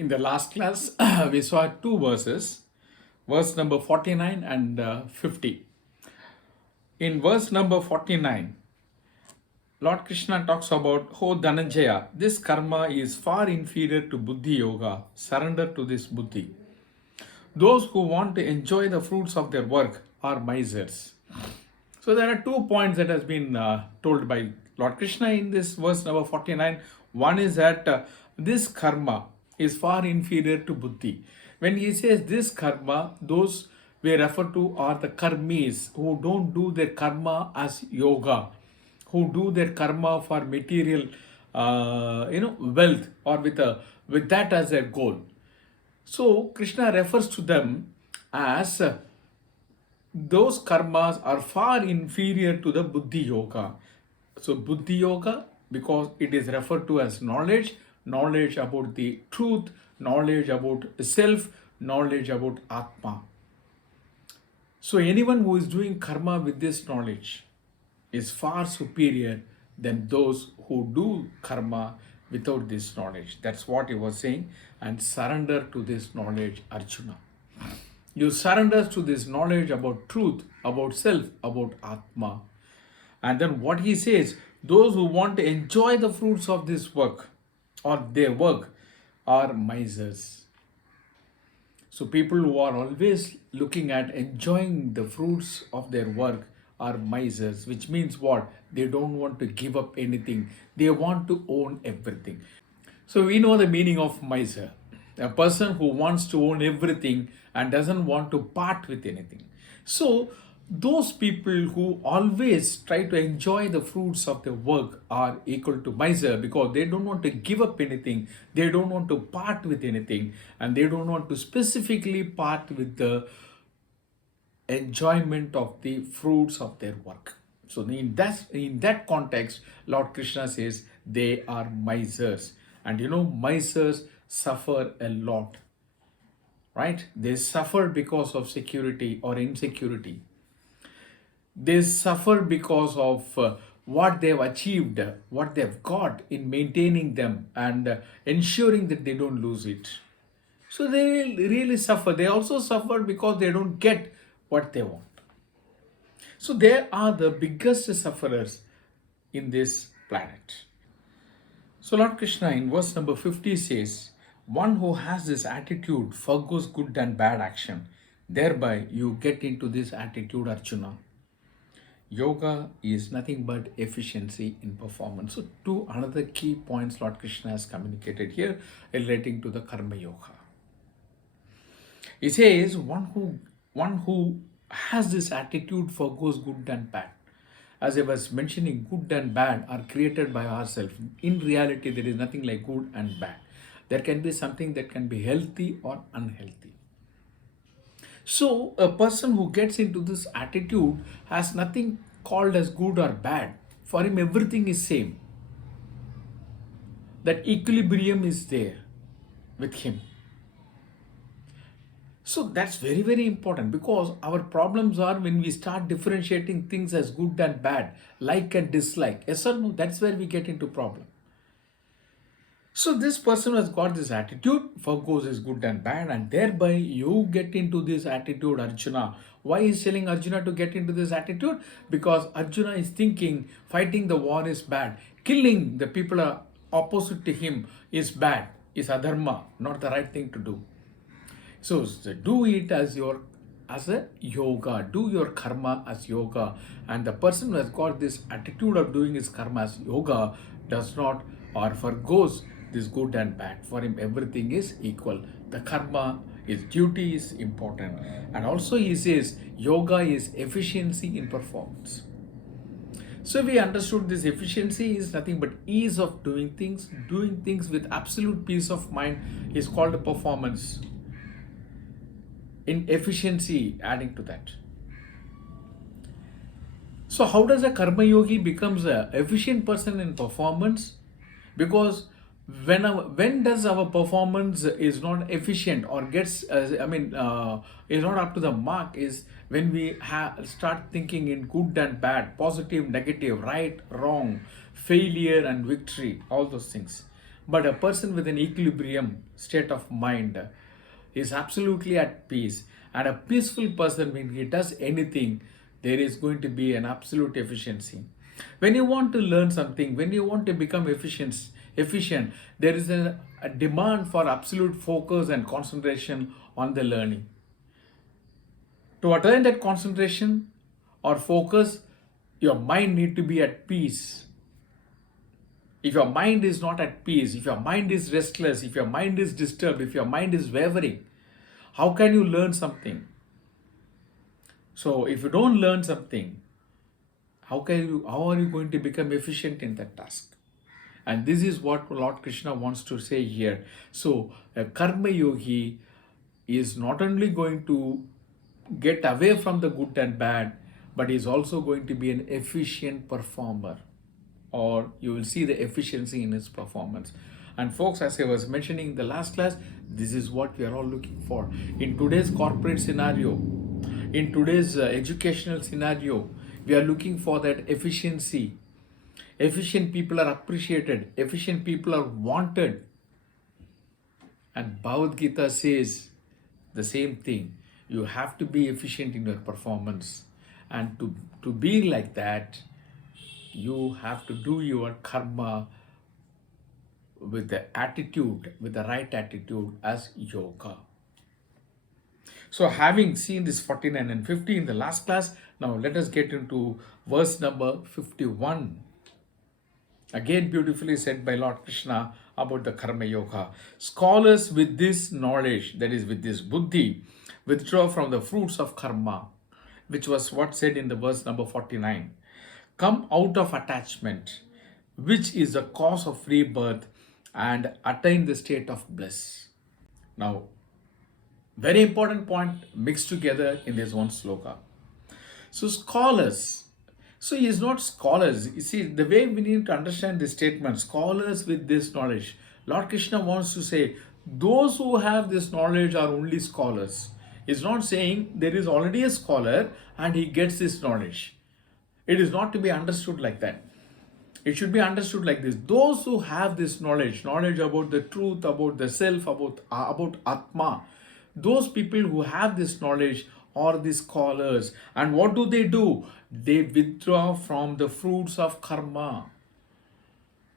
In the last class, we saw two verses, verse number 49 and 50. In verse number 49, Lord Krishna talks about, "Oh Dhananjaya, this karma is far inferior to Buddhi Yoga. Surrender to this Buddhi. Those who want to enjoy the fruits of their work are misers." So there are 2 points that has been told by Lord Krishna in this verse number 49. One is that this karma is far inferior to buddhi. When he says this karma, those we refer to are the karmis who don't do their karma as yoga, who do their karma for material, wealth, or with that as their goal. So Krishna refers to them as those karmas are far inferior to the Buddhi Yoga. So Buddhi Yoga, because it is referred to as knowledge, knowledge about the truth, knowledge about self, knowledge about Atma. So anyone who is doing karma with this knowledge is far superior than those who do karma without this knowledge. That's what he was saying. And surrender to this knowledge, Arjuna. You surrender to this knowledge about truth, about self, about Atma. And then what he says, those who want to enjoy the fruits of this work or their work are misers. So people who are always looking at enjoying the fruits of their work are misers, which means what? They don't want to give up anything. They want to own everything. So we know the meaning of miser. A person who wants to own everything and doesn't want to part with anything. So those people who always try to enjoy the fruits of their work are equal to miser, because they don't want to give up anything, they don't want to part with anything, and they don't want to specifically part with the enjoyment of the fruits of their work. So in that context, Lord Krishna says they are misers. And misers suffer a lot, right? They suffer because of security or insecurity. They suffer because of what they've achieved, what they've got in maintaining them and ensuring that they don't lose it. So they really suffer. They also suffer because they don't get what they want. So they are the biggest sufferers in this planet. So Lord Krishna in verse number 50 says, one who has this attitude forgoes good and bad action. Thereby you get into this attitude, Arjuna. Yoga is nothing but efficiency in performance. So two another key points Lord Krishna has communicated here relating to the Karma Yoga. He says one who has this attitude forgoes good and bad. As I was mentioning, good and bad are created by ourselves. In reality, there is nothing like good and bad. There can be something that can be healthy or unhealthy. So a person who gets into this attitude has nothing called as good or bad. For him, everything is same. That equilibrium is there with him. So that's very, very important, because our problems are when we start differentiating things as good and bad, like and dislike. Yes or no? That's where we get into problem. So this person has got this attitude, forgoes is good and bad, and thereby you get into this attitude, Arjuna. Why is telling Arjuna to get into this attitude? Because Arjuna is thinking fighting the war is bad. Killing the people are opposite to him is bad, is adharma, not the right thing to do. So do it as a yoga, do your karma as yoga. And the person who has got this attitude of doing his karma as yoga does not or forgoes this good and bad. For him, everything is equal. The karma, his duty is important. And also he says yoga is efficiency in performance. So we understood this efficiency is nothing but ease of doing things with absolute peace of mind is called a performance. In efficiency adding to that. So how does a karma yogi becomes an efficient person in performance? Because when does our performance is not efficient or gets is not up to the mark is when we start thinking in good and bad, positive, negative, right, wrong, failure and victory, all those things. But a person with an equilibrium state of mind is absolutely at peace. And a peaceful person, when he does anything, there is going to be an absolute efficiency. When you want to learn something, when you want to become efficient, there is a demand for absolute focus and concentration on the learning. To attain that concentration or focus, your mind need to be at peace. If your mind is not at peace, if your mind is restless, if your mind is disturbed, if your mind is wavering, how can you learn something? So if you don't learn something, how are you going to become efficient in that task? And this is what Lord Krishna wants to say here. So a karma yogi is not only going to get away from the good and bad, but is also going to be an efficient performer, or you will see the efficiency in his performance. And folks, as I was mentioning in the last class, this is what we are all looking for. In today's corporate scenario, in today's educational scenario, we are looking for that efficiency. Efficient people are appreciated. Efficient people are wanted. And Bhagavad Gita says the same thing. You have to be efficient in your performance. And to be like that, you have to do your karma with the attitude, with the right attitude as yoga. So having seen this 49 and 50 in the last class, now let us get into verse number 51. Again, beautifully said by Lord Krishna about the karma yoga. Scholars with this knowledge, that is with this buddhi, withdraw from the fruits of karma, which was what said in the verse number 49. Come out of attachment, which is the cause of rebirth, and attain the state of bliss. Now, very important point mixed together in this one sloka. So scholars, so he is not scholars. You see, the way we need to understand this statement, scholars with this knowledge, Lord Krishna wants to say, those who have this knowledge are only scholars. He's not saying there is already a scholar and he gets this knowledge. It is not to be understood like that. It should be understood like this. Those who have this knowledge about the truth, about the self, about Atma, those people who have this knowledge are the scholars. And what do? They withdraw from the fruits of karma.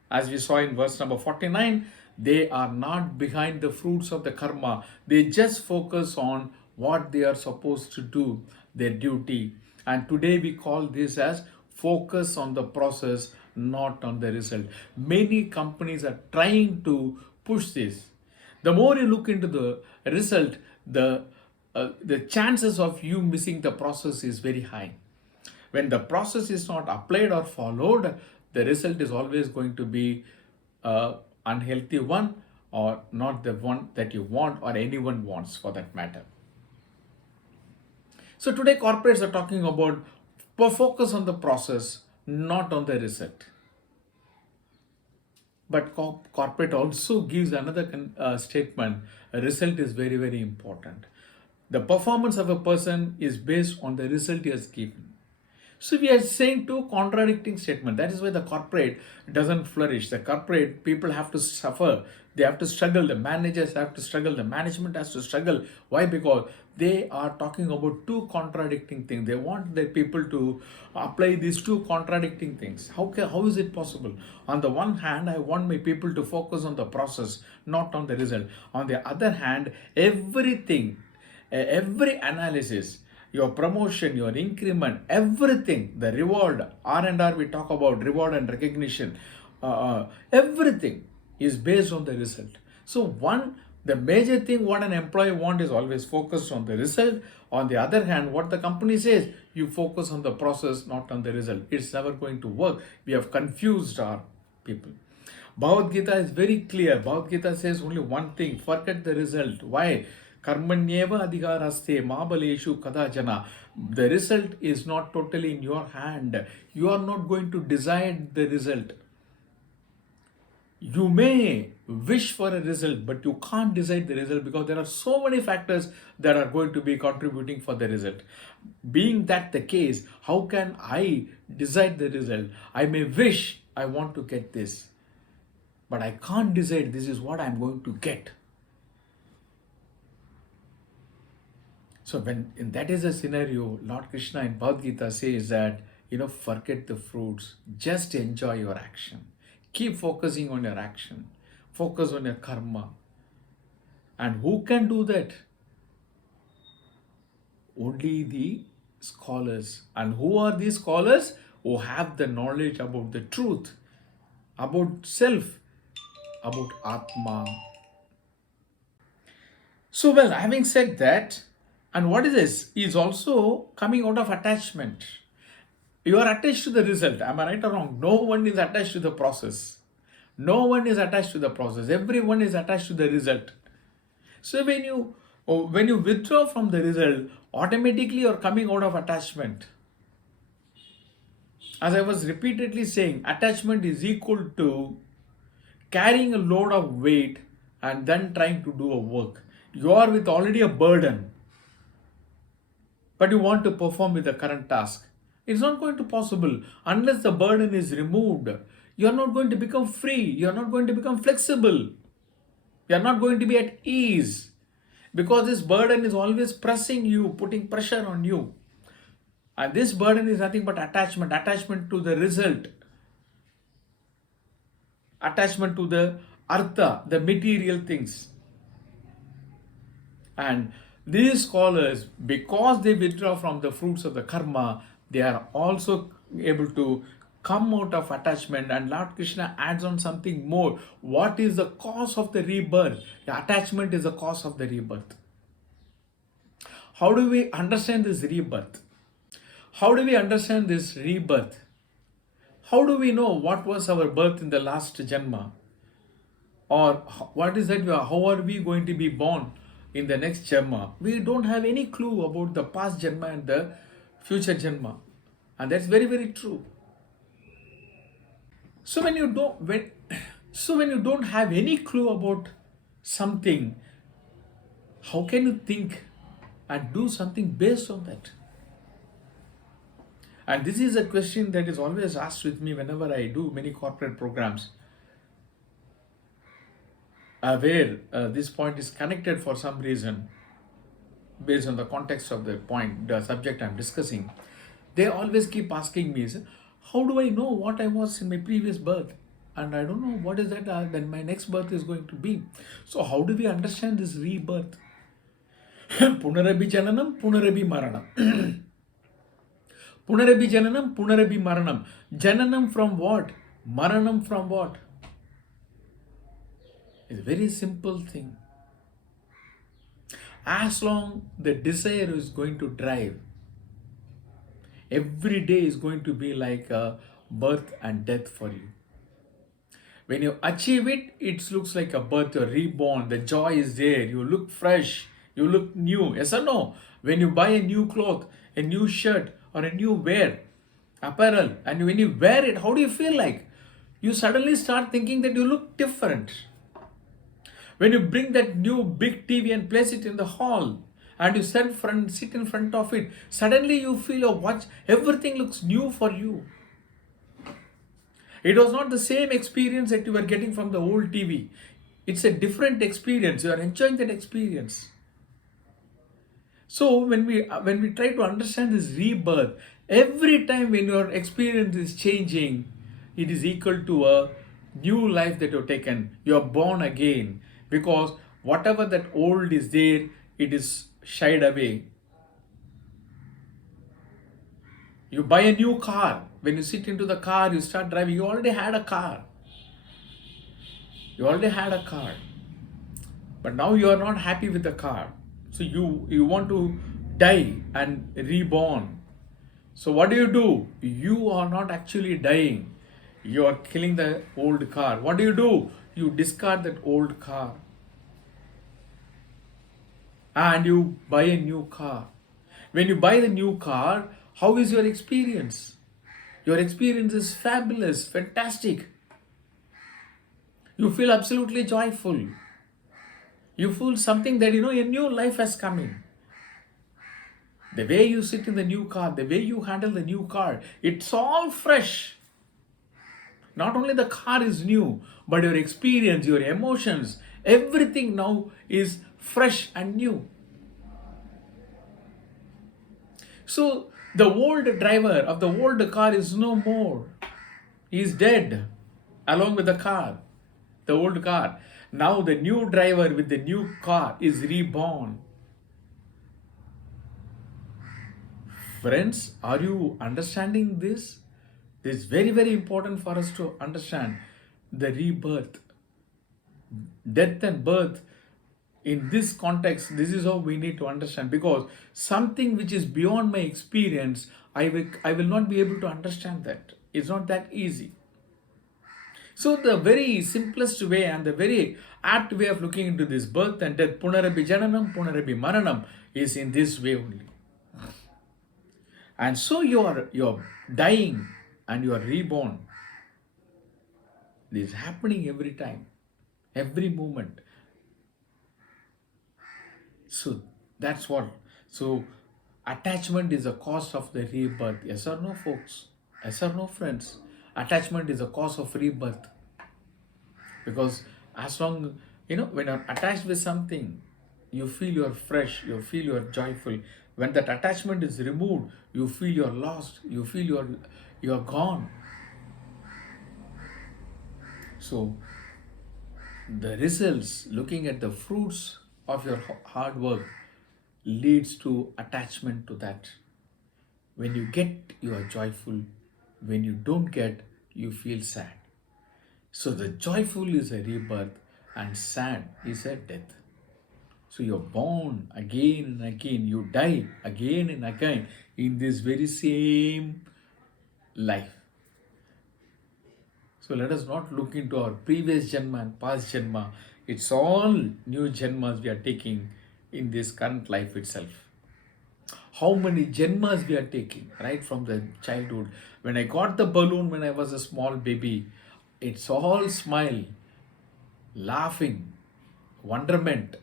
As we saw in verse number 49, they are not behind the fruits of the karma. They just focus on what they are supposed to do, their duty. And today we call this as focus on the process, not on the result. Many companies are trying to push this. The more you look into the result, the chances of you missing the process is very high. When the process is not applied or followed, the result is always going to be an unhealthy one, or not the one that you want or anyone wants for that matter. So today corporates are talking about focus on the process, not on the result. But corporate also gives another statement. A result is very, very important. The performance of a person is based on the result he has given. So we are saying two contradicting statements. That is why the corporate doesn't flourish. The corporate people have to suffer. They have to struggle. The managers have to struggle. The management has to struggle. Why? Because they are talking about two contradicting things. They want their people to apply these two contradicting things. How is it possible? On the one hand, I want my people to focus on the process, not on the result. On the other hand, every analysis, your promotion, your increment, everything, the reward, R&R we talk about, reward and recognition, everything is based on the result. So the major thing what an employee wants is always focused on the result. On the other hand, what the company says, you focus on the process, not on the result. It's never going to work. We have confused our people. Bhagavad Gita is very clear. Bhagavad Gita says only one thing, forget the result. Why? Karmanyeva adhikaraste mabaleshu kadajana. The result is not totally in your hand. You are not going to decide the result. You may wish for a result, but you can't decide the result because there are so many factors that are going to be contributing for the result. Being that the case, how can I decide the result? I may wish I want to get this. but I can't decide this is what I'm going to get. So when that is a scenario, Lord Krishna in Bhagavad Gita says that, forget the fruits, just enjoy your action. Keep focusing on your action. Focus on your karma. And who can do that? Only the scholars. And who are these scholars? Who have the knowledge about the truth, about self, about Atma. So, well, having said that, and what is this? Is also coming out of attachment. You are attached to the result. Am I right or wrong? No one is attached to the process. No one is attached to the process. Everyone is attached to the result. So when you withdraw from the result, automatically you are coming out of attachment. As I was repeatedly saying, attachment is equal to carrying a load of weight and then trying to do a work. You are with already a burden, but you want to perform with the current task. It's not going to be possible unless the burden is removed. You are not going to become free. You are not going to become flexible. You are not going to be at ease, because this burden is always pressing you, putting pressure on you. And this burden is nothing but attachment to the result, attachment to the artha, the material things. And these scholars, because they withdraw from the fruits of the karma, they are also able to come out of attachment. And Lord Krishna adds on something more. What is the cause of the rebirth? The attachment is the cause of the rebirth. How do we understand this rebirth? How do we understand this rebirth? How do we know what was our birth in the last Janma? Or what is that? How are we going to be born in the next Janma? We don't have any clue about the past Janma and the future Janma. And that's very, very true. So when you don't have any clue about something, how can you think and do something based on that? And this is a question that is always asked with me whenever I do many corporate programs, where this point is connected for some reason, based on the context of the point, the subject I'm discussing. They always keep asking me, how do I know what I was in my previous birth? And I don't know what is that, then my next birth is going to be. So how do we understand this rebirth? Punarabi Jananam, Punarabi Maranam. Punarabi Jananam, Punarabi Maranam. Jananam from what? Maranam from what? It's a very simple thing. As long the desire is going to drive, every day is going to be like a birth and death for you. When you achieve it, it looks like a birth, you're reborn, the joy is there, you look fresh, you look new. Yes or no? When you buy a new cloth, a new shirt, or a new apparel, and when you wear it, how do you feel like? You suddenly start thinking that you look different. When you bring that new big TV and place it in the hall, and you sit in front of it, suddenly you feel everything looks new for you. It was not the same experience that you were getting from the old TV. It's a different experience. You are enjoying that experience. So when we try to understand this rebirth, every time when your experience is changing, it is equal to a new life that you've taken. You are born again, because whatever that old is there, it is shied away. You buy a new car. When you sit into the car, you start driving. You already had a car. But now you are not happy with the car. So you want to die and reborn. So what do? You are not actually dying. You are killing the old car. What do? You discard that old car. And you buy a new car. When you buy the new car, how is your experience? Your experience is fabulous, fantastic. You feel absolutely joyful. You feel something that, a new life has come in. The way you sit in the new car, the way you handle the new car, it's all fresh. Not only the car is new, but your experience, your emotions, everything now is fresh and new. So the old driver of the old car is no more. He is dead along with the car, the old car. Now the new driver with the new car is reborn. Friends, are you understanding this? This is very, very important for us to understand the rebirth, death and birth. In this context, this is how we need to understand, because something which is beyond my experience, I will not be able to understand that. It's not that easy. So the very simplest way and the very apt way of looking into this birth and death, punarabi jananam, punarabi maranam, is in this way only. And so you're dying and you are reborn. This is happening every time, every moment. So that's what. So attachment is a cause of the rebirth. Yes or no, folks? Yes or no, friends? Attachment is a cause of rebirth. Because as long, when you're attached with something, you feel you're fresh, you feel you're joyful. When that attachment is removed, you feel you're lost, you feel you're gone. So the results, looking at the fruits of your hard work, leads to attachment to that. When you get, you are joyful. When you don't get, you feel sad. So the joyful is a rebirth and sad is a death. So you're born again and again, you die again and again in this very same life. So let us not look into our previous Janma and past Janma. It's all new Janmas we are taking in this current life itself. How many Janmas we are taking right from the childhood. When I got the balloon when I was a small baby, it's all smile, laughing, wonderment,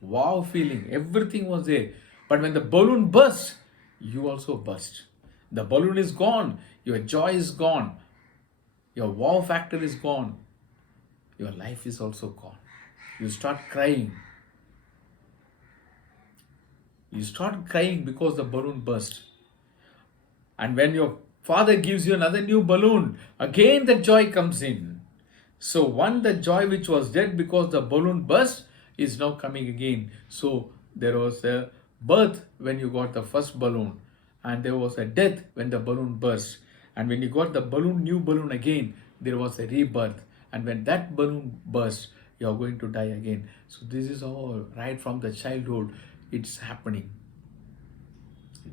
wow feeling, everything was there. But when the balloon burst, you also burst. The balloon is gone, your joy is gone, your wow factor is gone, your life is also gone. You start crying. You start crying because the balloon burst. And when your father gives you another new balloon, again the joy comes in. So the joy which was dead because the balloon burst is now coming again. So there was a birth when you got the first balloon, and there was a death when the balloon burst. And when you got the new balloon again, there was a rebirth. And when that balloon burst, you are going to die again. So this is all right from the childhood, it's happening.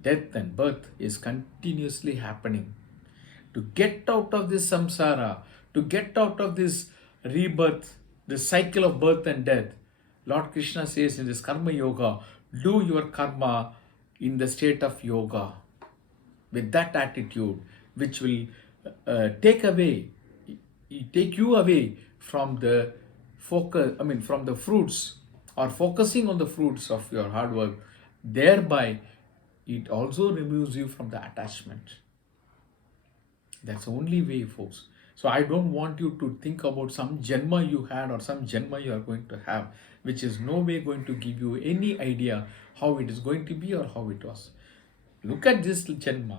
Death and birth is continuously happening. To get out of this samsara, to get out of this rebirth, this cycle of birth and death, Lord Krishna says in this karma yoga, do your karma in the state of yoga, with that attitude, which will take you away from the focus, from the fruits, or focusing on the fruits of your hard work. Thereby, it also removes you from the attachment. That's the only way, folks. So I don't want you to think about some Janma you had or some Janma you are going to have, which is no way going to give you any idea how it is going to be or how it was. Look at this Janma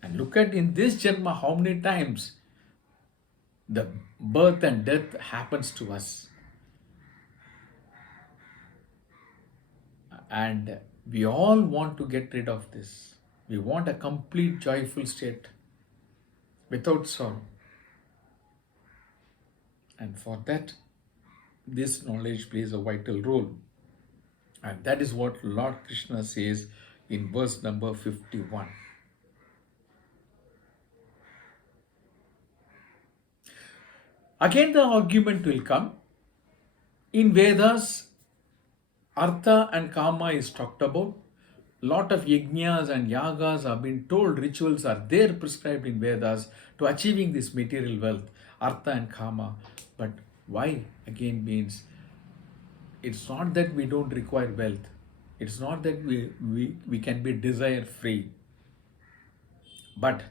and look at in this Janma how many times the birth and death happens to us. And we all want to get rid of this. We want a complete joyful state without sorrow. And for that, this knowledge plays a vital role. And that is what Lord Krishna says in verse number 51. Again, the argument will come. In Vedas, Artha and Kama is talked about. Lot of yajnas and yagas have been told, rituals are there prescribed in Vedas to achieving this material wealth, Artha and Kama. But why again means it's not that we don't require wealth. It's not that we can be desire free. But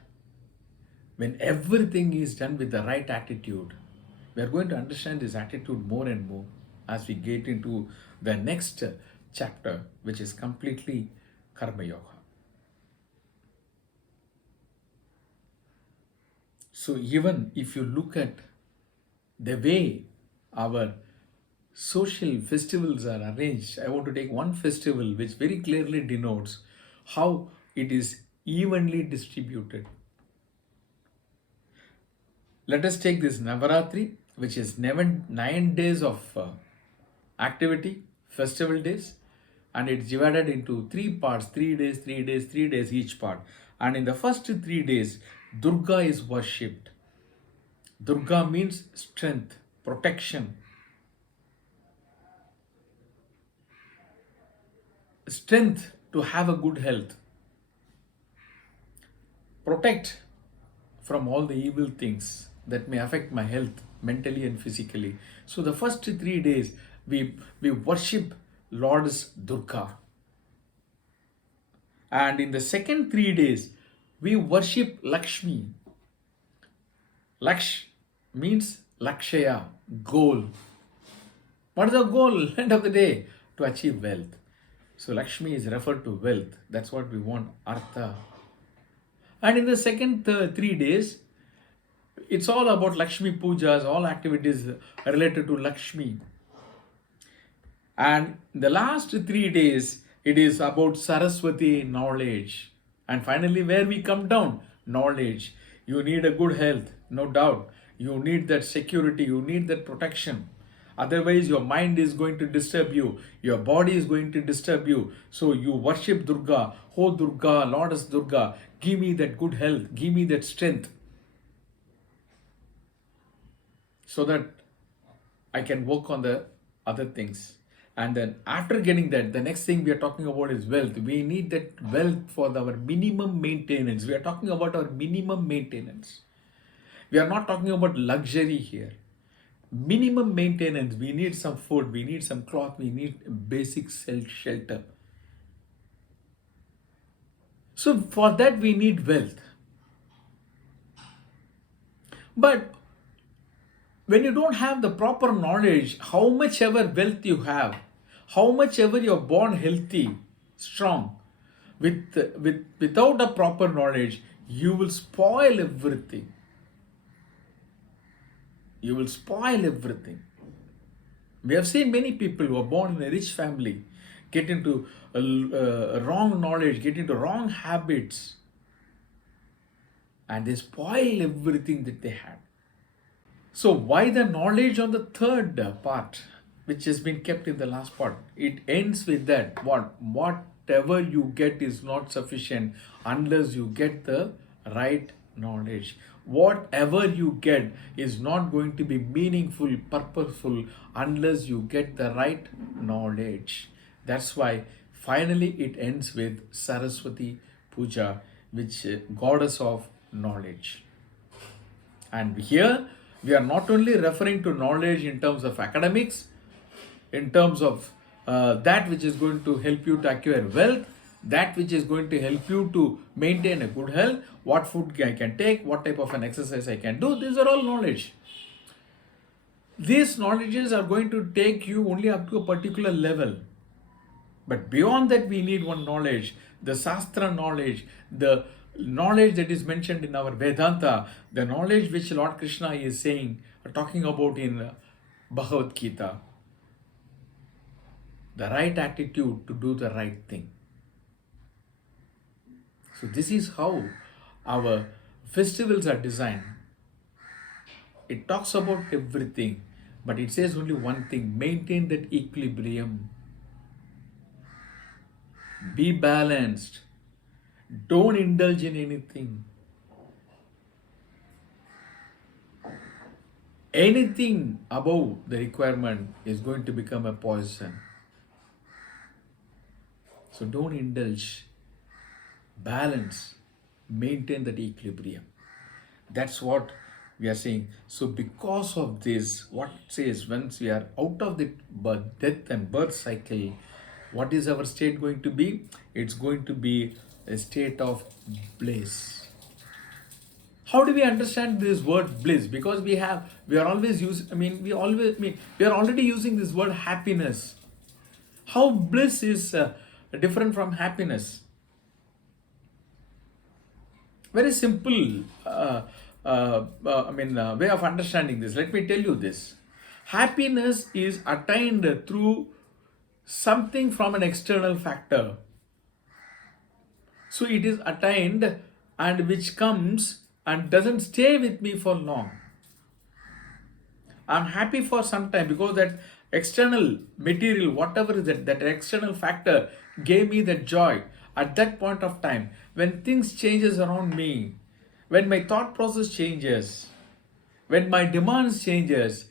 when everything is done with the right attitude, we are going to understand this attitude more and more as we get into the next chapter, which is completely Karma Yoga. So, even if you look at the way our social festivals are arranged, I want to take one festival which very clearly denotes how it is evenly distributed. Let us take this Navaratri, which is 9 days of activity, festival days, and it's divided into three parts, 3 days, 3 days, 3 days each part. And in the first 3 days, Durga is worshipped. Durga means strength, protection, strength to have a good health, protect from all the evil things that may affect my health mentally and physically. So the first 3 days we worship Lord's Durga. And in the second 3 days, we worship Lakshmi. Laksh means Lakshaya, goal. What is the goal end of the day? To achieve wealth. So Lakshmi is referred to wealth. That's what we want, Artha. And in the second 3 days, it's all about Lakshmi pujas, all activities related to Lakshmi. And the last 3 days, it is about Saraswati, knowledge. And finally, where we come down, knowledge. You need a good health, no doubt. You need that security, you need that protection. Otherwise, your mind is going to disturb you, your body is going to disturb you. So you worship Durga, oh Durga, Lordess Durga, give me that good health, give me that strength, so that I can work on the other things. And then after getting that, the next thing we are talking about is wealth. We need that wealth for our minimum maintenance. We are talking about our minimum maintenance. We are not talking about luxury here. Minimum maintenance. We need some food, we need some cloth, we need basic shelter. So for that we need wealth. But when you don't have the proper knowledge, how much ever wealth you have, how much ever you're born healthy, strong, without a proper knowledge, you will spoil everything. You will spoil everything. We have seen many people who are born in a rich family get into wrong knowledge, get into wrong habits, and they spoil everything that they had. So why the knowledge on the third part, which has been kept in the last part? It ends with that whatever you get is not sufficient unless you get the right knowledge. Whatever you get is not going to be meaningful, purposeful unless you get the right knowledge. That's why finally it ends with Saraswati Puja, which goddess of knowledge. And here we are not only referring to knowledge in terms of academics, in terms of that which is going to help you to acquire wealth, that which is going to help you to maintain a good health, what food I can take, what type of an exercise I can do. These are all knowledge. These knowledges are going to take you only up to a particular level. But beyond that, we need one knowledge, the Shastra knowledge, the knowledge that is mentioned in our Vedanta, the knowledge which Lord Krishna is saying, talking about in Bhagavad Gita. The right attitude to do the right thing. So this is how our festivals are designed. It talks about everything, but it says only one thing: maintain that equilibrium. Be balanced. Don't indulge in anything. Anything above the requirement is going to become a poison. So don't indulge. Balance. Maintain that equilibrium. That's what we are saying. So because of this, what it says, once we are out of the death and birth cycle, what is our state going to be? It's going to be a state of bliss. How do we understand this word bliss? Because we are always use. I mean, we are already using this word happiness. How bliss is different from happiness? Very simple way of understanding this. Let me tell you this. Happiness is attained through something from an external factor. So it is attained and which comes and doesn't stay with me for long. I'm happy for some time because that external material, whatever is that external factor gave me that joy at that point of time. When things changes around me, when my thought process changes, when my demands changes,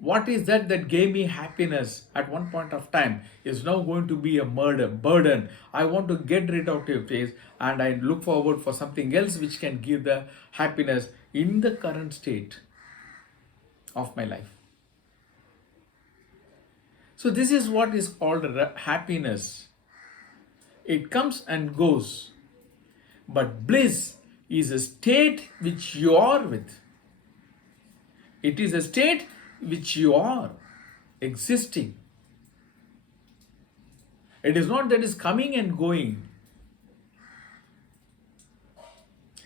what is that gave me happiness at one point of time is now going to be a burden. I want to get rid of it, and I look forward for something else which can give the happiness in the current state of my life. So this is what is called happiness. It comes and goes. But bliss is a state which you are with. It is a state which you are existing. It is not that is coming and going.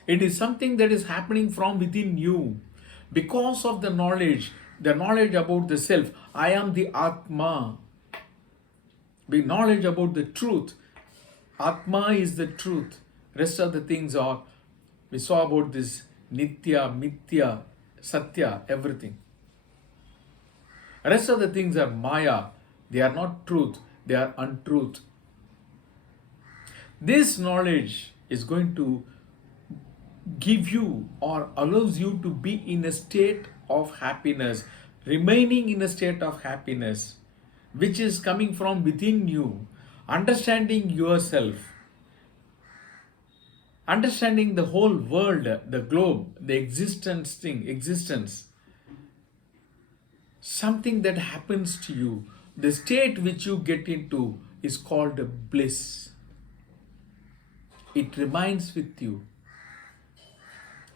It is something that is happening from within you because of the knowledge about the self. I am the Atma. The knowledge about the truth. Atma is the truth. Rest of the things are, we saw about this Nitya, Mithya, Satya, everything. Rest of the things are Maya. They are not truth. They are untruth. This knowledge is going to give you or allows you to be in a state of happiness, remaining in a state of happiness, which is coming from within you, understanding yourself, understanding the whole world, the globe, the existence, something that happens to you, the state which you get into is called bliss. It remains with you.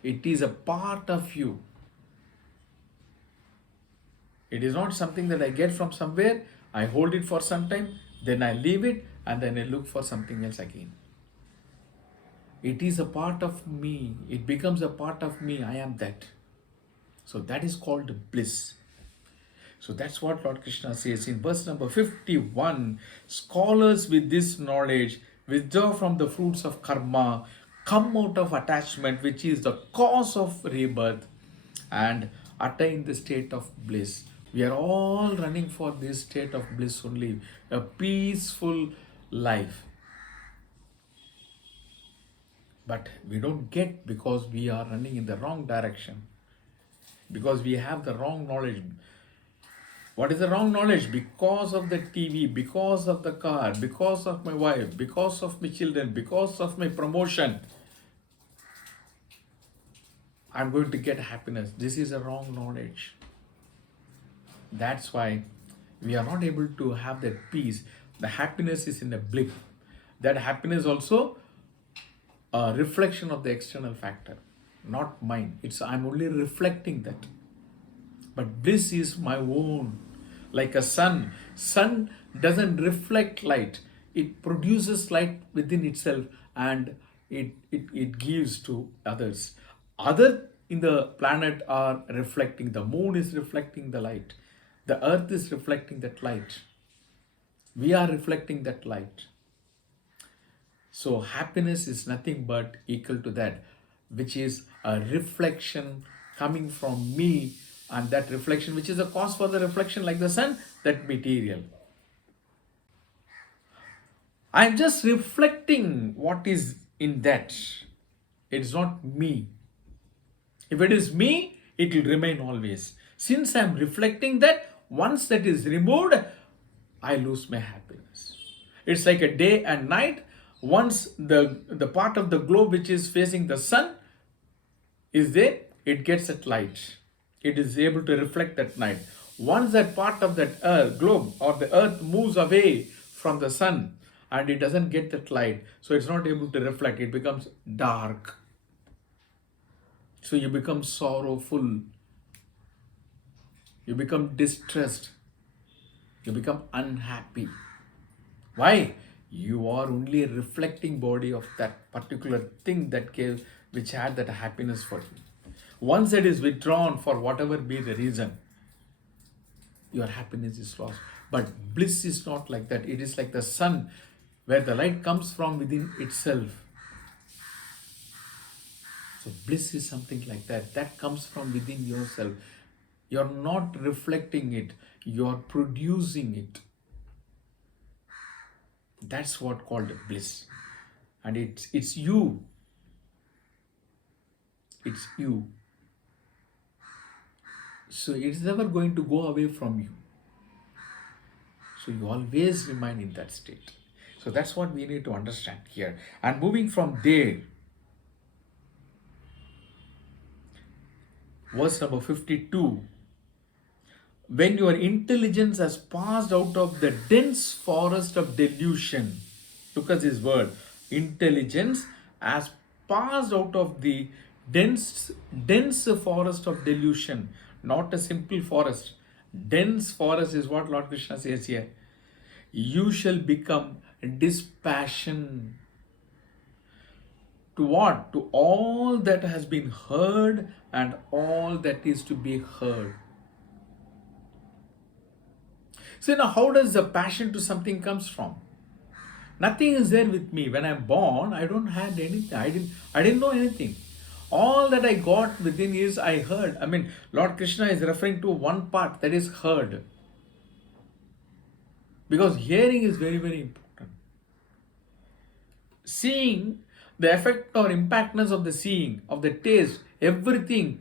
It is a part of you. It is not something that I get from somewhere, I hold it for some time, then I leave it, and then I look for something else again. It is a part of me. It becomes a part of me. I am that. So that is called bliss. So that's what Lord Krishna says in verse number 51. Scholars with this knowledge withdraw from the fruits of karma, come out of attachment, which is the cause of rebirth, and attain the state of bliss. We are all running for this state of bliss only, a peaceful life. But we don't get because we are running in the wrong direction, because we have the wrong knowledge. What is the wrong knowledge? Because of the TV, because of the car, because of my wife, because of my children, because of my promotion, I'm going to get happiness. This is a wrong knowledge. That's why we are not able to have that peace. The happiness is in a blip. That happiness also a reflection of the external factor, not mine. I'm only reflecting that. But bliss is my own. Like a sun. Sun doesn't reflect light. It produces light within itself and it gives to others. Other in the planet are reflecting. The moon is reflecting the light. The earth is reflecting that light. We are reflecting that light. So happiness is nothing but equal to that, which is a reflection coming from me, and that reflection, which is a cause for the reflection like the sun, that material. I'm just reflecting what is in that. It's not me. If it is me, it will remain always. Since I'm reflecting that, once that is removed, I lose my happiness. It's like a day and night. Once the part of the globe which is facing the sun is there, it gets that light. It is able to reflect that night. Once that part of that globe or the earth moves away from the sun and it doesn't get that light, so it's not able to reflect, it becomes dark. So you become sorrowful, you become distressed, you become unhappy. Why? You are only a reflecting body of that particular thing that gave, which had that happiness for you. Once it is withdrawn for whatever be the reason, your happiness is lost. But bliss is not like that. It is like the sun, where the light comes from within itself. So bliss is something like that. That comes from within yourself. You're not reflecting it, you're producing it. That's what called bliss. And it's you. It's you. So it's never going to go away from you. So you always remain in that state. So that's what we need to understand here. And moving from there, verse number 52. When your intelligence has passed out of the dense forest of delusion, look at this word, intelligence has passed out of the dense forest of delusion, not a simple forest. Dense forest is what Lord Krishna says here. You shall become dispassion. To what? To all that has been heard and all that is to be heard. So now how does the passion to something comes from? Nothing is there with me. When I'm born, I don't have anything. I didn't know anything. All that I got within is I heard. I mean, Lord Krishna is referring to one part, that is heard. Because hearing is very, very important. Seeing, the effect or impactness of the seeing, of the taste, everything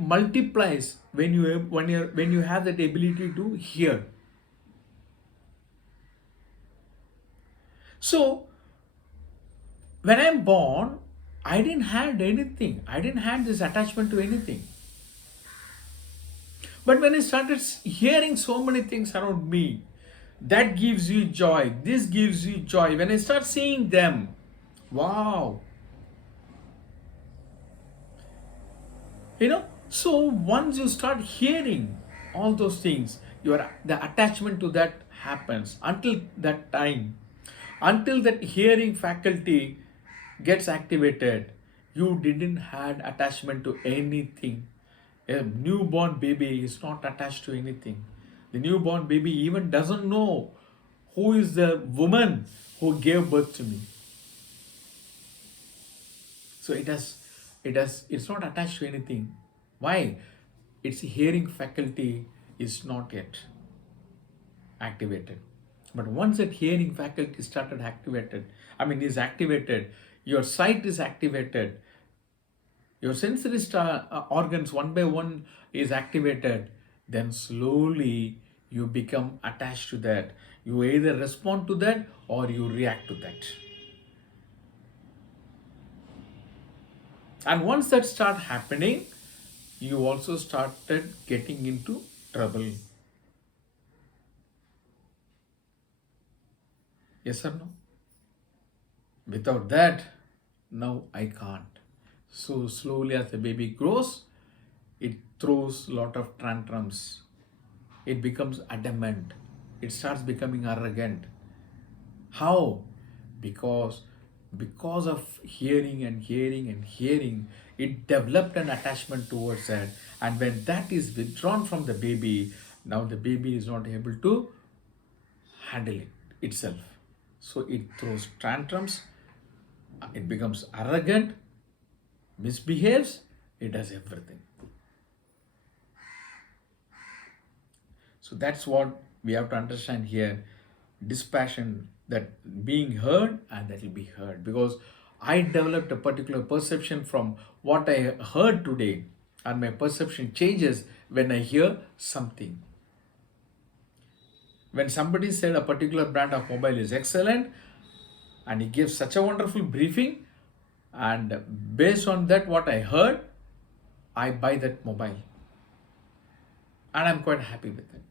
multiplies when you have that ability to hear. So when I'm born, I didn't have anything. I didn't have this attachment to anything. But when I started hearing so many things around me, that gives you joy, this gives you joy. When I start seeing them, wow. So once you start hearing all those things, the attachment to that happens. Until that time, until that hearing faculty gets activated, you didn't had attachment to anything. A newborn baby is not attached to anything. The newborn baby even doesn't know who is the woman who gave birth to me. So it's not attached to anything. Why? Its hearing faculty is not yet activated. But once that hearing faculty is activated, your sight is activated, your sensory organs one by one is activated, then slowly you become attached to that. You either respond to that or you react to that. And once that start happening, you also started getting into trouble. Yes or no? Without that, no, I can't. So slowly as the baby grows, it throws lot of tantrums. It becomes adamant. It starts becoming arrogant. How? Because of hearing and hearing and hearing, it developed an attachment towards that. And when that is withdrawn from the baby, now the baby is not able to handle it itself. So it throws tantrums, it becomes arrogant, misbehaves, it does everything. So that's what we have to understand here. Dispassion, that being heard and that will be heard. Because I developed a particular perception from what I heard today, and my perception changes when I hear something. When somebody said a particular brand of mobile is excellent and he gives such a wonderful briefing, and based on that what I heard, I buy that mobile and I'm quite happy with it.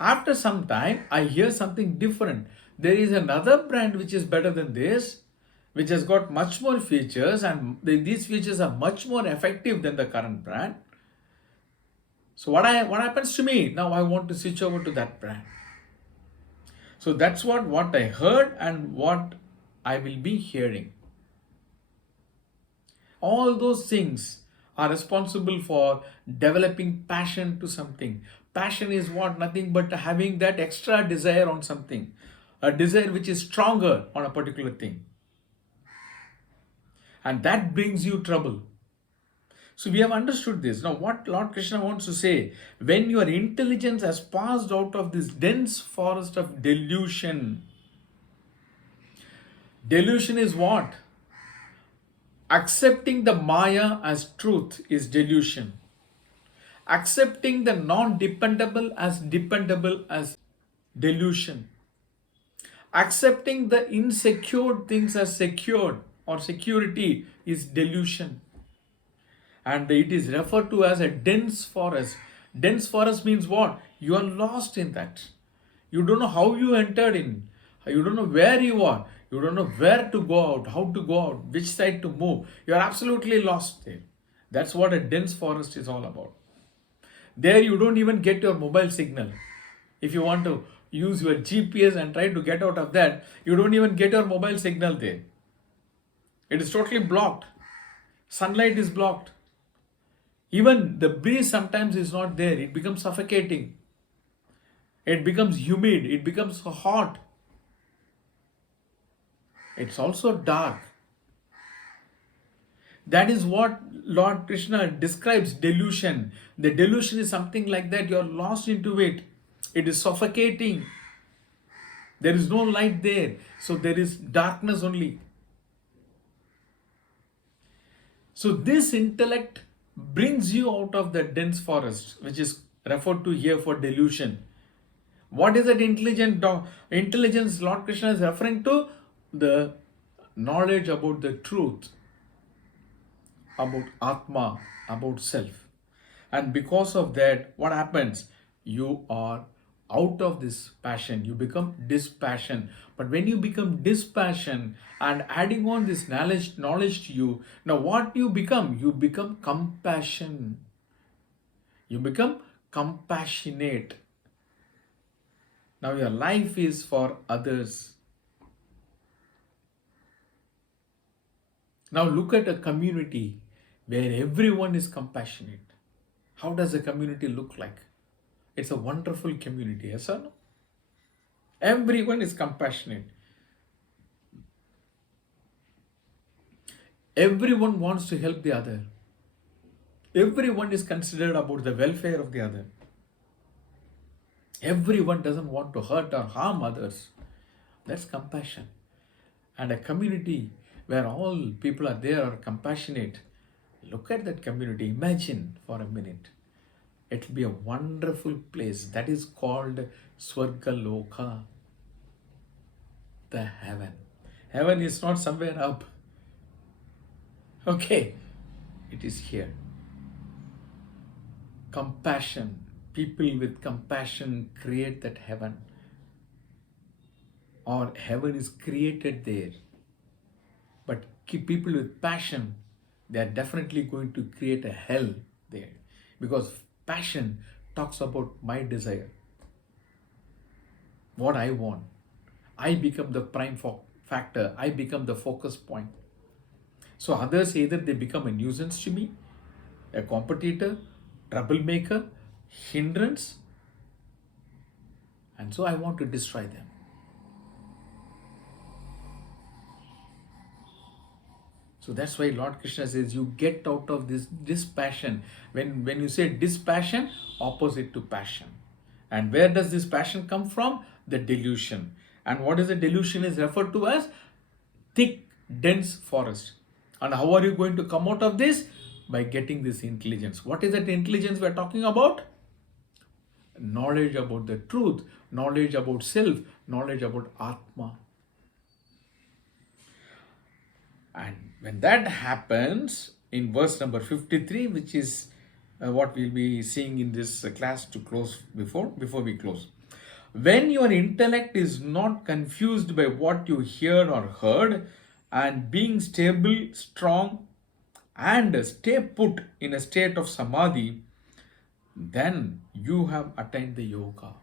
After some time I hear something different. There is another brand which is better than this, which has got much more features, and these features are much more effective than the current brand. So what happens to me? Now I want to switch over to that brand. So that's what I heard and what I will be hearing. All those things are responsible for developing passion to something. Passion is what? Nothing but having that extra desire on something. A desire which is stronger on a particular thing. And that brings you trouble. So we have understood this. Now what Lord Krishna wants to say, when your intelligence has passed out of this dense forest of delusion. Delusion is what? Accepting the Maya as truth is delusion. Accepting the non-dependable as dependable as delusion. Accepting the insecure things as secured or security is delusion. And it is referred to as a dense forest. Dense forest means what? You are lost in that. You don't know how you entered in. You don't know where you are. You don't know where to go out, how to go out, which side to move. You are absolutely lost there. That's what a dense forest is all about. There you don't even get your mobile signal. If you want to use your GPS and try to get out of that, you don't even get your mobile signal there. It is totally blocked. Sunlight is blocked. Even the breeze sometimes is not there. It becomes suffocating. It becomes humid. It becomes hot. It's also dark. That is what Lord Krishna describes delusion. The delusion is something like that. You are lost into it. It is suffocating. There is no light there. So there is darkness only. So this intellect brings you out of the dense forest, which is referred to here for delusion. What is that intelligence Lord Krishna is referring to? The knowledge about the truth, about Atma, about self. And because of that, what happens? You are out of this passion. You become dispassion. But when you become dispassion and adding on this knowledge to you, now what you become? You become compassion. You become compassionate. Now your life is for others. Now look at a community where everyone is compassionate. How does a community look like? It's a wonderful community, yes or no? Everyone is compassionate. Everyone wants to help the other. Everyone is considered about the welfare of the other. Everyone doesn't want to hurt or harm others. That's compassion. And a community where all people are there are compassionate. Look at that community. Imagine for a minute. It will be a wonderful place. That is called Swarga Loka, the heaven. Heaven is not somewhere up. Okay, it is here. Compassion. People with compassion create that heaven. Or heaven is created there. But people with passion, they are definitely going to create a hell there. Because passion talks about my desire. What I want. I become the prime factor. I become the focus point. So others, either they become a nuisance to me, a competitor, troublemaker, hindrance, and so I want to destroy them. So that's why Lord Krishna says you get out of this dispassion. When you say dispassion, opposite to passion. And where does this passion come from? The delusion. And what is the delusion is referred to as thick, dense forest. And how are you going to come out of this? By getting this intelligence. What is that intelligence we are talking about? Knowledge about the truth, knowledge about self, knowledge about Atma. And when that happens, in verse number 53, which is what we'll be seeing in this class to close before we close. When your intellect is not confused by what you hear or heard, and being stable, strong, and stay put in a state of samadhi, then you have attained the yoga.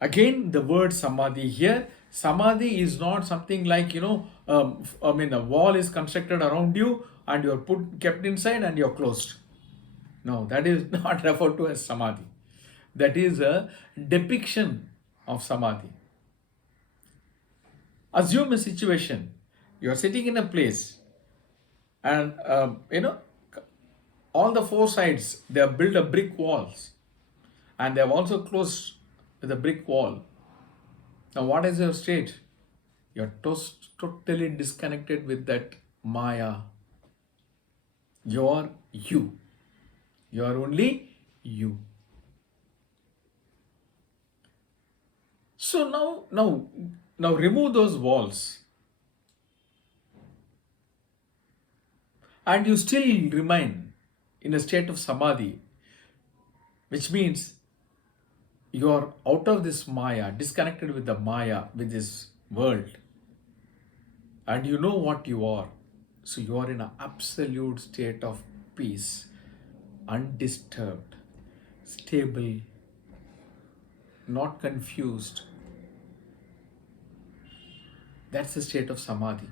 Again, the word samadhi here, samadhi is not something like, a wall is constructed around you and you're kept inside and you're closed. No, that is not referred to as samadhi. That is a depiction of samadhi. Assume a situation. You're sitting in a place and, all the four sides, they have built a brick walls and they have also closed with a brick wall. Now, what is your state? You're totally disconnected with that Maya. You're you. You're only you. So now remove those walls. And you still remain in a state of samadhi, which means you are out of this Maya, disconnected with the Maya, with this world. And you know what you are. So you are in an absolute state of peace, undisturbed, stable, not confused. That's the state of samadhi.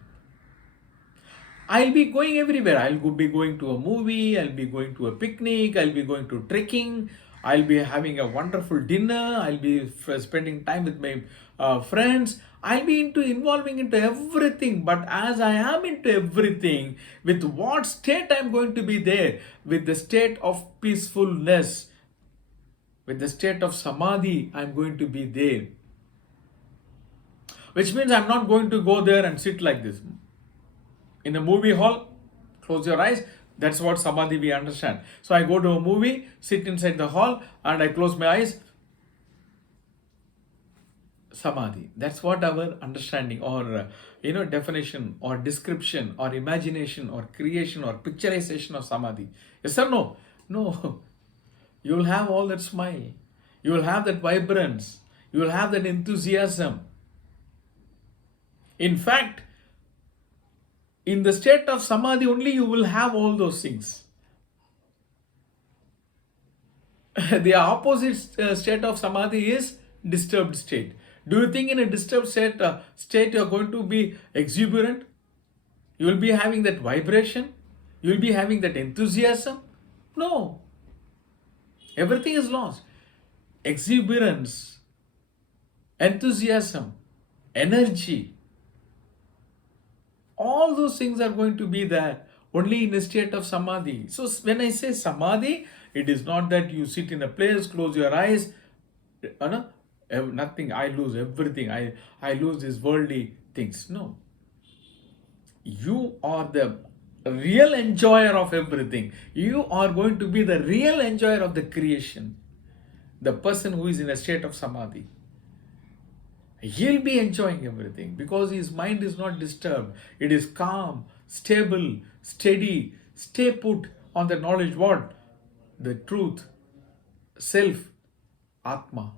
I'll be going everywhere. I'll be going to a movie, I'll be going to a picnic, I'll be going to trekking, I'll be having a wonderful dinner, I'll be spending time with my friends. I'll be involving into everything. But as I am into everything, with what state I'm going to be there? With the state of peacefulness, with the state of samadhi, I'm going to be there. Which means I'm not going to go there and sit like this. In a movie hall, close your eyes. That's what samadhi we understand. So I go to a movie, sit inside the hall, and I close my eyes. Samadhi. That's what our understanding or definition or description or imagination or creation or picturization of samadhi. Yes or no? No. You will have all that smile. You will have that vibrance. You will have that enthusiasm. In fact, in the state of samadhi only you will have all those things. The opposite state of samadhi is disturbed state. Do you think in a disturbed state you are going to be exuberant? You will be having that vibration? You will be having that enthusiasm? No. Everything is lost. Exuberance, enthusiasm, energy, all those things are going to be there only in a state of samadhi. So when I say samadhi, it is not that you sit in a place, close your eyes, nothing, I lose everything, I lose these worldly things. No. You are the real enjoyer of everything. You are going to be the real enjoyer of the creation. The person who is in a state of samadhi, he'll be enjoying everything because his mind is not disturbed. It is calm, stable, steady, stay put on the knowledge what? The truth, self, Atma.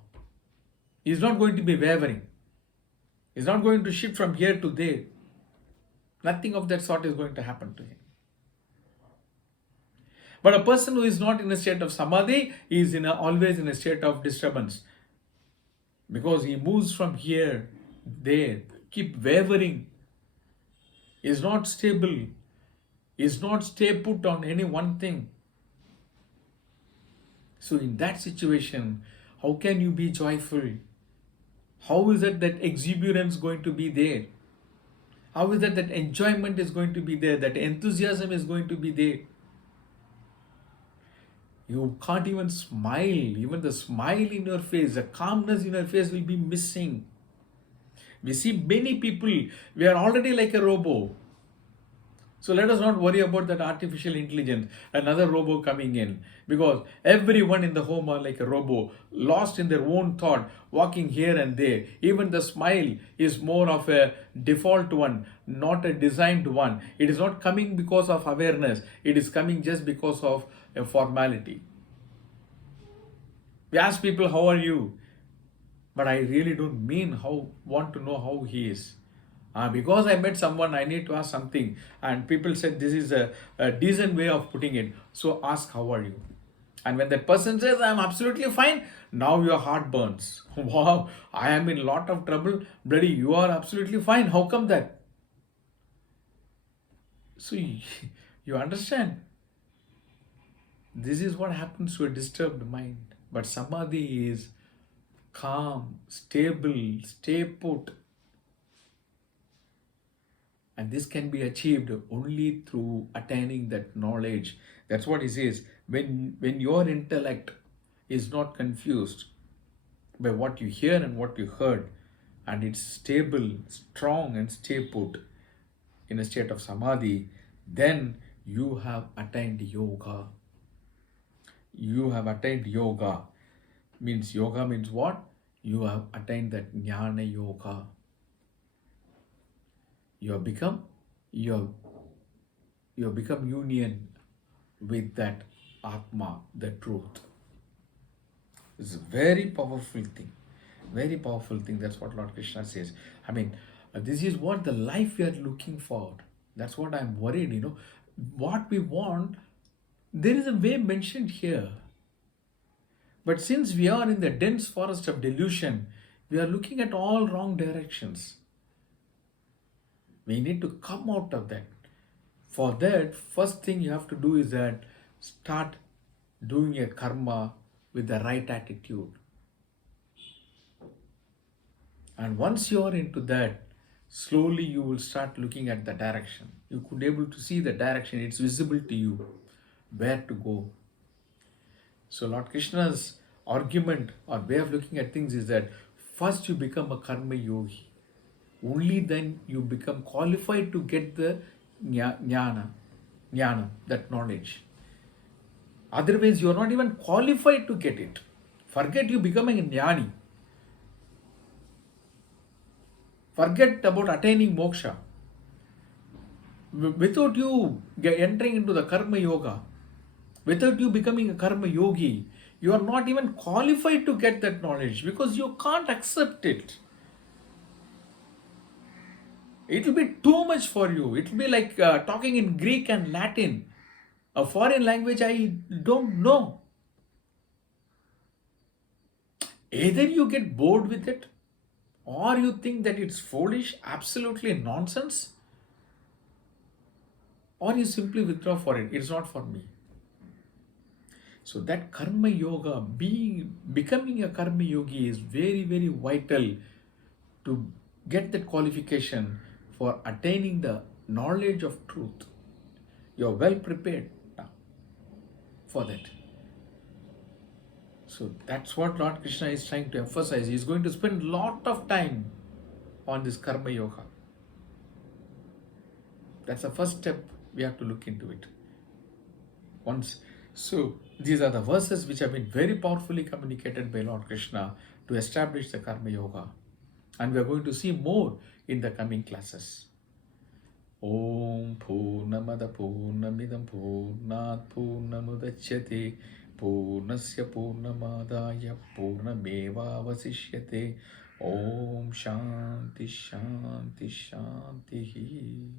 He is not going to be wavering. He is not going to shift from here to there. Nothing of that sort is going to happen to him. But a person who is not in a state of samadhi is always in a state of disturbance. Because he moves from here, there, keep wavering, is not stable, is not stay put on any one thing. So in that situation, how can you be joyful? How is it that exuberance going to be there? How is it that enjoyment is going to be there, that enthusiasm is going to be there? You can't even smile. Even the smile in your face, the calmness in your face will be missing. We see many people, we are already like a robo. So let us not worry about that artificial intelligence, another robo coming in. Because everyone in the home are like a robo, lost in their own thought, walking here and there. Even the smile is more of a default one, not a designed one. It is not coming because of awareness. It is coming just because of a formality. We ask people, how are you? But I really don't want to know how he is. Because I met someone, I need to ask something, and people said this is a decent way of putting it. So ask, how are you? And when that person says, I'm absolutely fine, now your heart burns. Wow, I am in a lot of trouble. Bloody, you are absolutely fine. How come that? So you understand? This is what happens to a disturbed mind. But samadhi is calm, stable, stay put. And this can be achieved only through attaining that knowledge. That's what he says. When your intellect is not confused by what you hear and what you heard, and it's stable, strong, and stay put in a state of samadhi, then you have attained yoga. You have attained yoga. Means yoga means what? You have attained that jnana yoga. You have become you have become union with that Atma, the truth. It's a very powerful thing. Very powerful thing. That's what Lord Krishna says. I mean, this is what the life we are looking for. That's what I'm worried. What we want, there is a way mentioned here. But since we are in the dense forest of delusion, we are looking at all wrong directions. We need to come out of that. For that, first thing you have to do is that start doing a karma with the right attitude. And once you are into that, slowly you will start looking at the direction. You could be able to see the direction. It's visible to you where to go. So Lord Krishna's argument or way of looking at things is that first you become a karma yogi. Only then you become qualified to get the jnana, that knowledge. Otherwise, you are not even qualified to get it. Forget you becoming a jnani. Forget about attaining moksha. Without you entering into the karma yoga, without you becoming a karma yogi, you are not even qualified to get that knowledge because you can't accept it. It will be too much for you. It will be like talking in Greek and Latin, a foreign language I don't know. Either you get bored with it, or you think that it's foolish, absolutely nonsense, or you simply withdraw for it. It's not for me. So that karma yoga, becoming a karma yogi is very, very vital to get that qualification for attaining the knowledge of truth. You're well prepared now for that. So that's what Lord Krishna is trying to emphasize. He's going to spend a lot of time on this karma yoga. That's the first step. We have to look into it. So these are the verses which have been very powerfully communicated by Lord Krishna to establish the karma yoga. And we are going to see more in the coming classes. Om Purnamada Purnamidam Purnat Purnamudachyate Purnasya Purnamadaya Purnameva Vasishyate. Om Shanti Shanti Shanti.